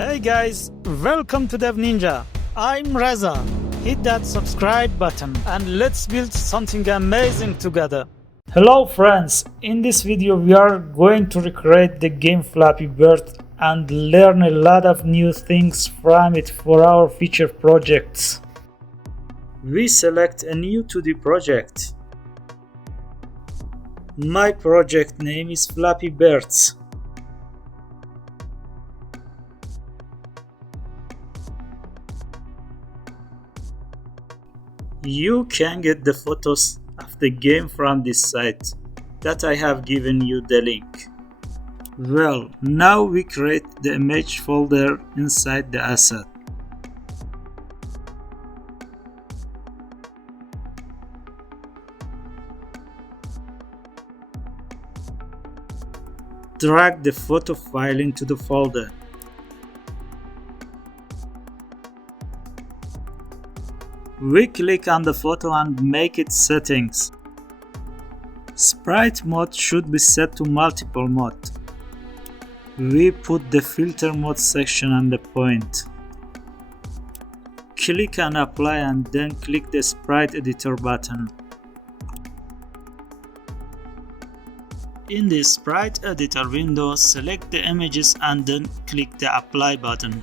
Hey guys, welcome to Dev Ninja. I'm Reza. Hit that subscribe button and let's build something amazing together. Hello friends, in this video we are going to recreate the game Flappy Bird and learn a lot of new things from it for our future projects. We select a new 2D project. My project name is Flappy Birds. You can get the photos of the game from this site that I have given you the link. Well, now we create the image folder inside the asset. Drag the photo file into the folder. We click on the photo and make its settings. Sprite mode should be set to multiple mode. We put the filter mode section on the point. Click on apply and then click the sprite editor button. In the sprite editor window, select the images and then click the apply button.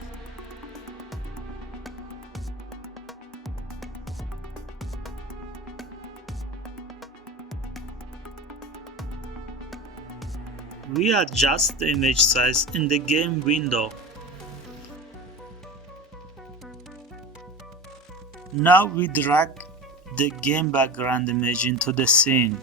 We adjust the image size in the game window. Now we drag the game background image into the scene.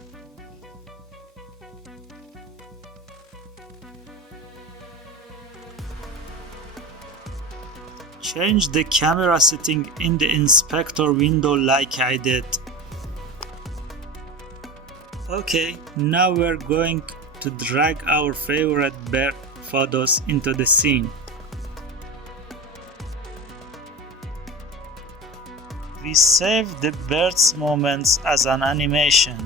Change the camera setting in the inspector window like I did. Okay, now we're going to drag our favorite bird photos into the scene. We save the bird's movements as an animation.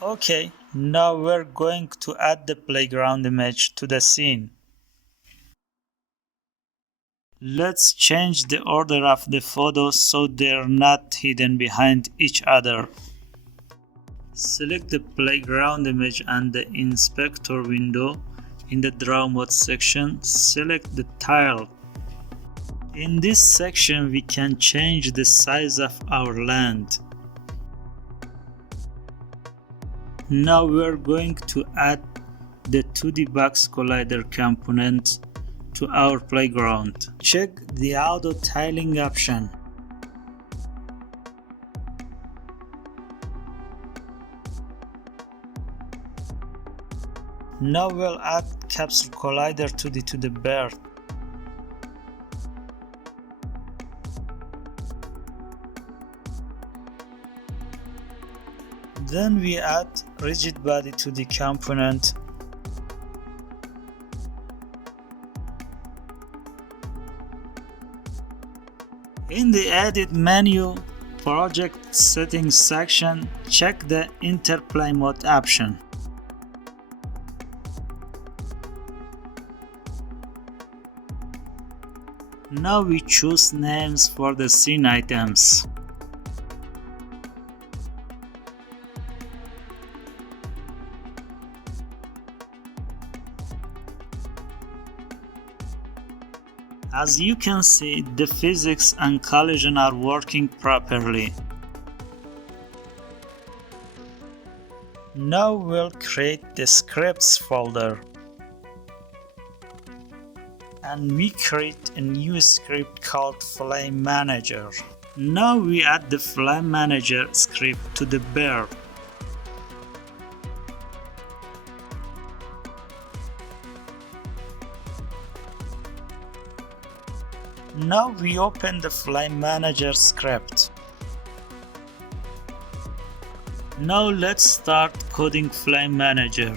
Okay, now we're going to add the playground image to the scene. Let's change the order of the photos so they're not hidden behind each other. Select the playground image and the inspector window. In the draw mode section, select the tile. In this section, we can change the size of our land. Now we're going to add the 2D box collider component to our playground. Check the auto tiling option. Now we'll add capsule collider 2D to the bird. Then we add rigid body to the component. In the Edit menu, Project Settings section, check the Interplay Mode option. Now we choose names for the scene items. As you can see, the physics and collision are working properly. Now we'll create the scripts folder. And we create a new script called Flame Manager. Now we add the Flame Manager script to the bird. Now we open the Flame Manager script. Now let's start coding Flame Manager.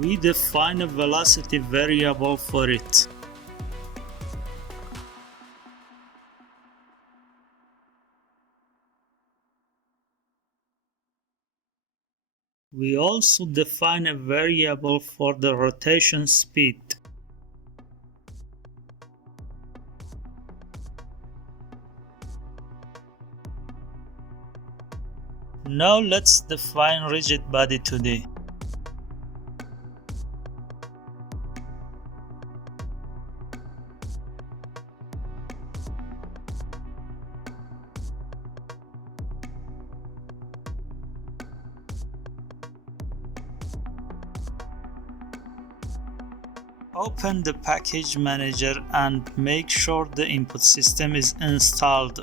We define a velocity variable for it. We also define a variable for the rotation speed. Now let's define rigid body 2D. Open the package manager and make sure the input system is installed.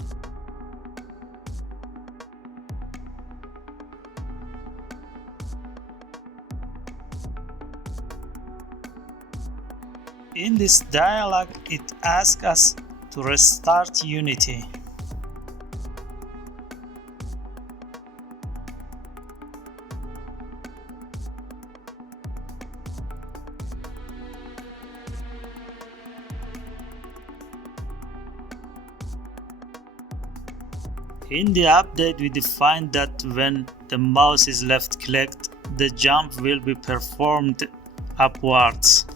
In this dialog, it asks us to restart Unity. In the update, we define that when the mouse is left-clicked, the jump will be performed upwards.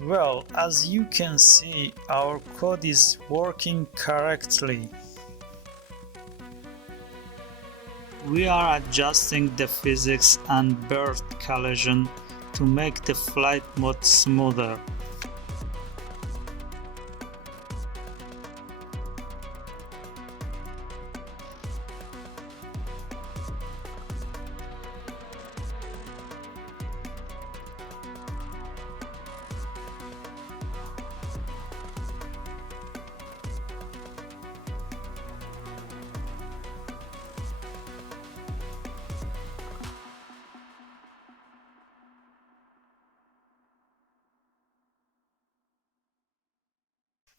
Well, as you can see, our code is working correctly. We are adjusting the physics and bird collision to make the flight mode smoother.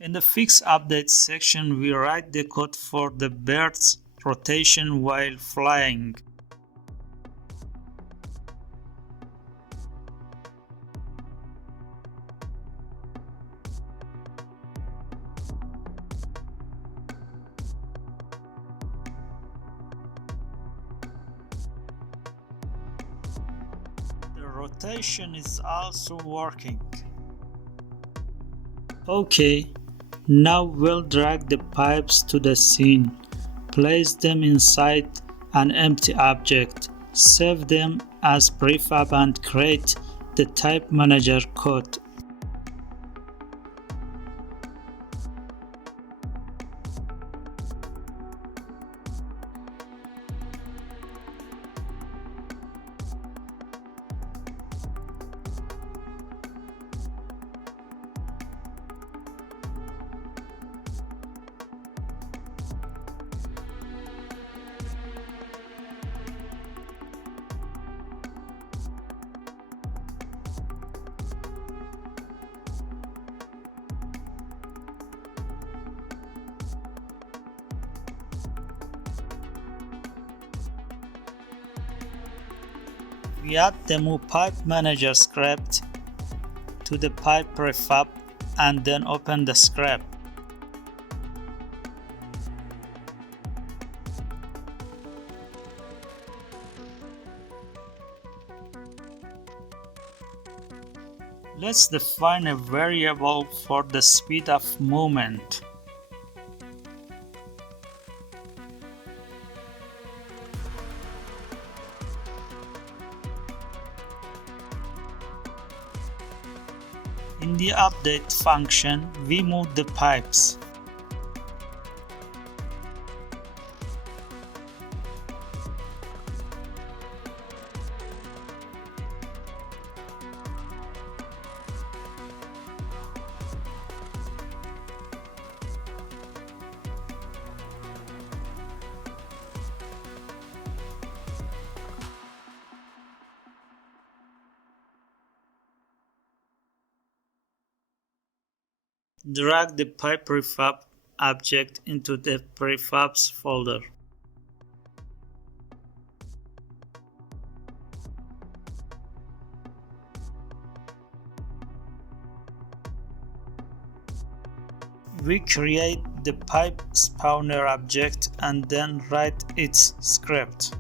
In the fix update section, we write the code for the bird's rotation while flying. The rotation is also working. Okay. Now we'll drag the pipes to the scene, place them inside an empty object, save them as prefab and create the type manager code. We add the move pipe manager script to the pipe prefab and then open the script. Let's define a variable for the speed of movement. In the update function, we move the pipes. Drag the pipe prefab object into the prefabs folder. We create the pipe spawner object and then write its script.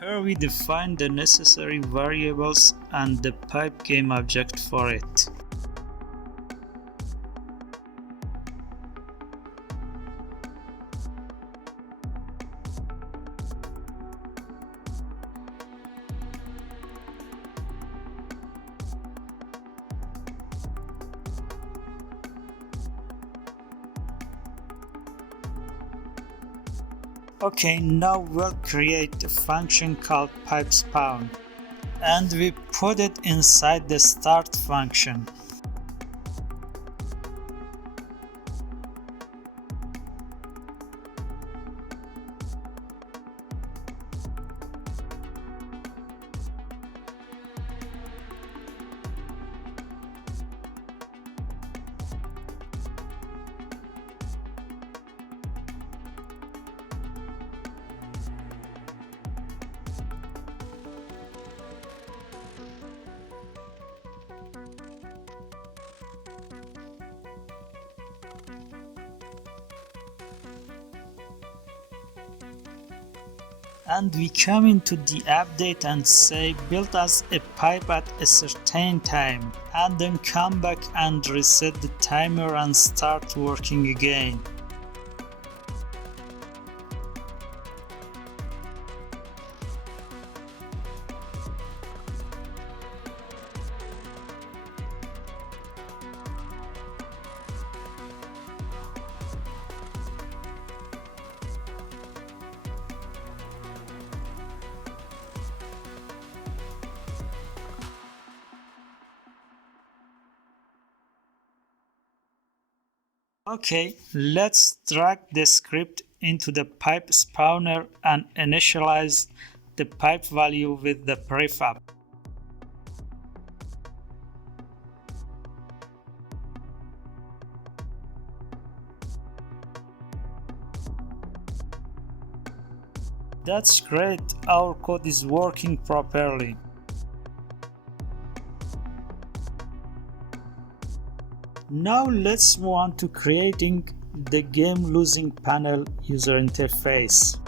Here we define the necessary variables and the pipe game object for it. Okay, now we'll create a function called pipe spawn, and we put it inside the start function. And we come into the update and say build us a pipe at a certain time, and then come back and reset the timer and start working again. Okay, let's drag the script into the pipe spawner and initialize the pipe value with the prefab. That's great, our code is working properly. Now let's move on to creating the game losing panel user interface.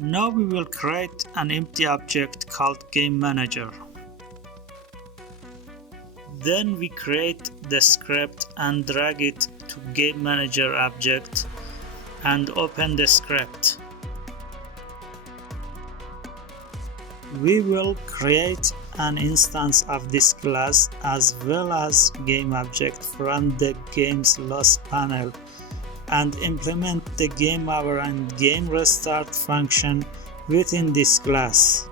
Now we will create an empty object called Game Manager. Then we create the script and drag it to Game Manager object and open the script. We will create an instance of this class as well as game object from the game's loss panel and implement the game over and game restart function within this class.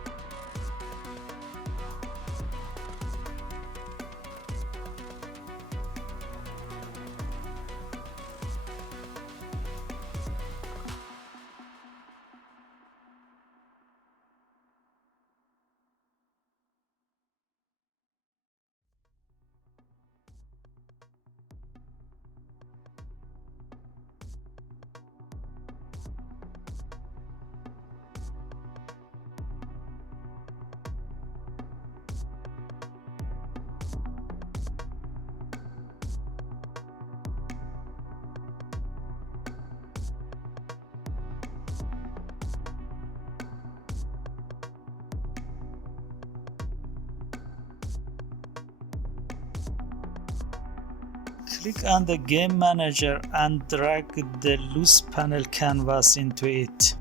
Click on the game manager and drag the loose panel canvas into it.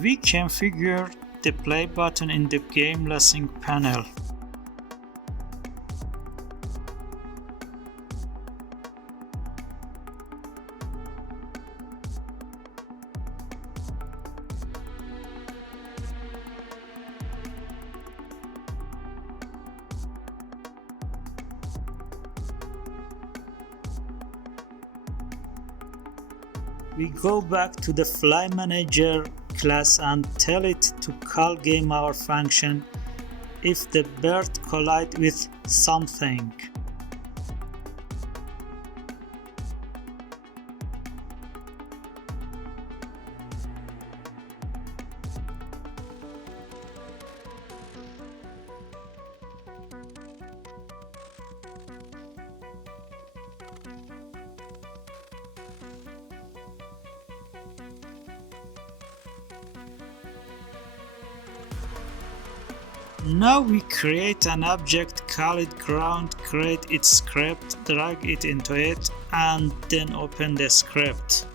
We configure the play button in the game listing panel. We go back to the fly manager class and tell it to call gameHour function if the bird collides with something. Now we create an object, call it ground, create its script, drag it into it, and then open the script.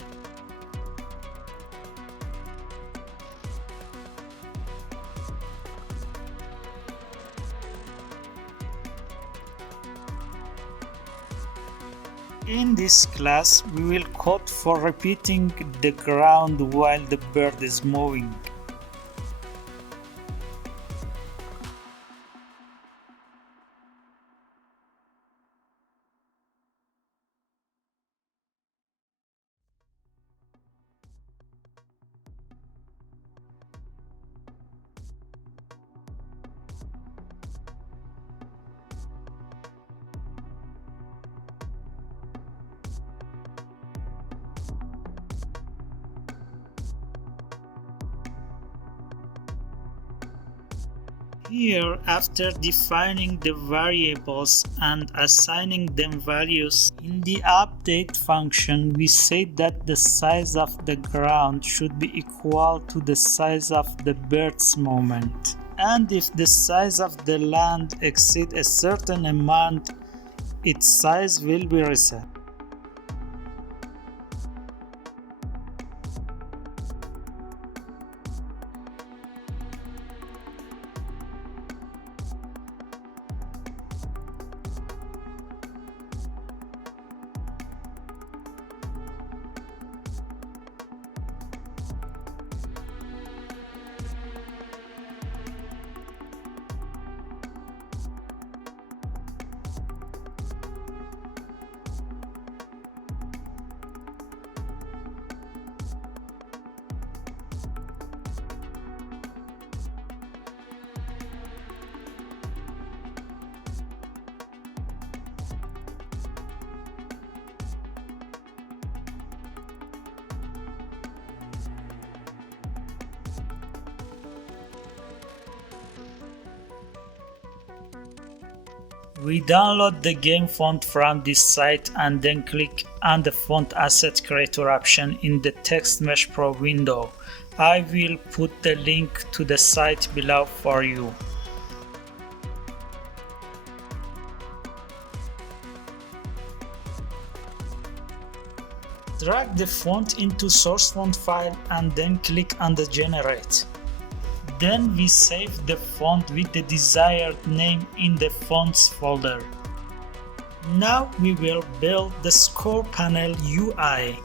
In this class, we will code for repeating the ground while the bird is moving. Here, after defining the variables and assigning them values, in the update function we say that the size of the ground should be equal to the size of the bird's movement. And if the size of the land exceeds a certain amount, its size will be reset. We download the game font from this site and then click on the font asset creator option in the Text Mesh Pro window. I will put the link to the site below for you. Drag the font into source font file and then click on the generate. Then we save the font with the desired name in the fonts folder. Now we will build the score panel UI.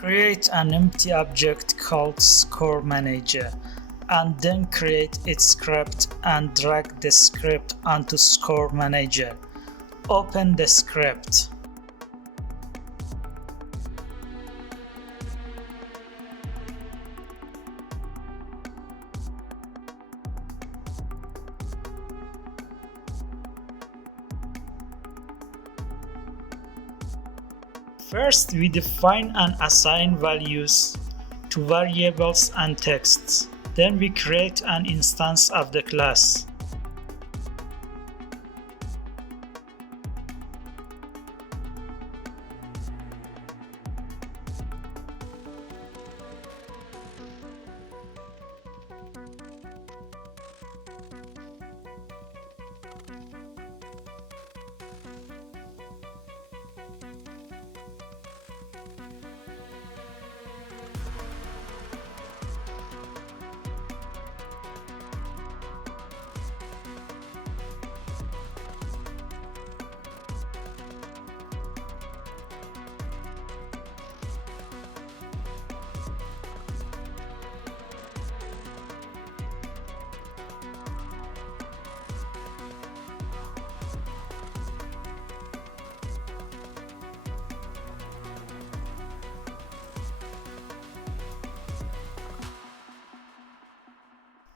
Create an empty object called score manager and then create its script and drag the script onto score manager. Open the script. First, we define and assign values to variables and texts. Then we create an instance of the class.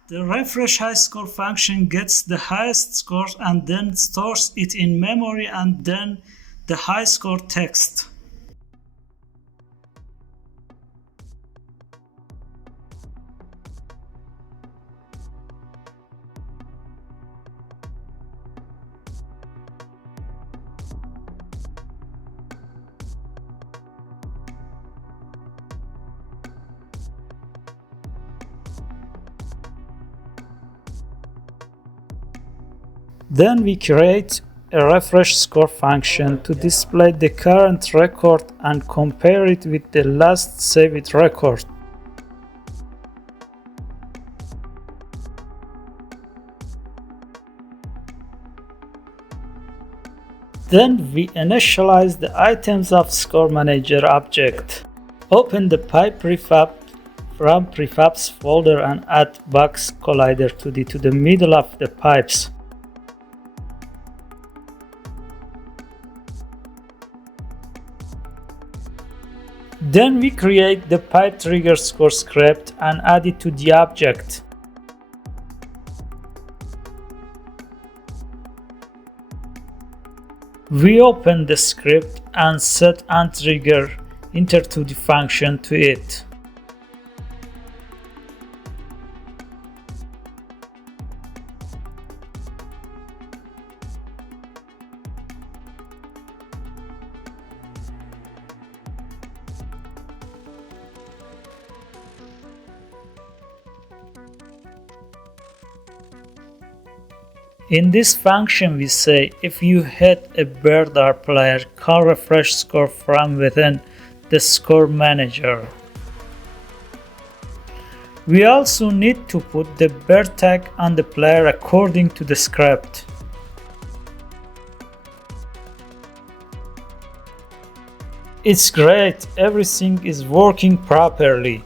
The refresh high score function gets the highest score and then stores it in memory and then the high score text. Then we create a refresh score function to display the current record and compare it with the last saved record. Then we initialize the items of score manager object. Open the pipe prefab from prefabs folder and add box collider 2D to the middle of the pipes. Then we create the pipe trigger score script and add it to the object. We open the script and set onTrigger enter2D function to it. In this function we say if you hit a bird or player, call refresh score from within the score manager. We also need to put the bird tag on the player according to the script. It's great, everything is working properly.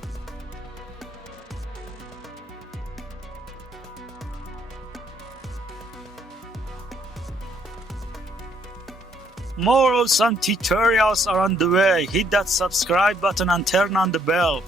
More awesome tutorials are on the way. Hit that subscribe button and turn on the bell.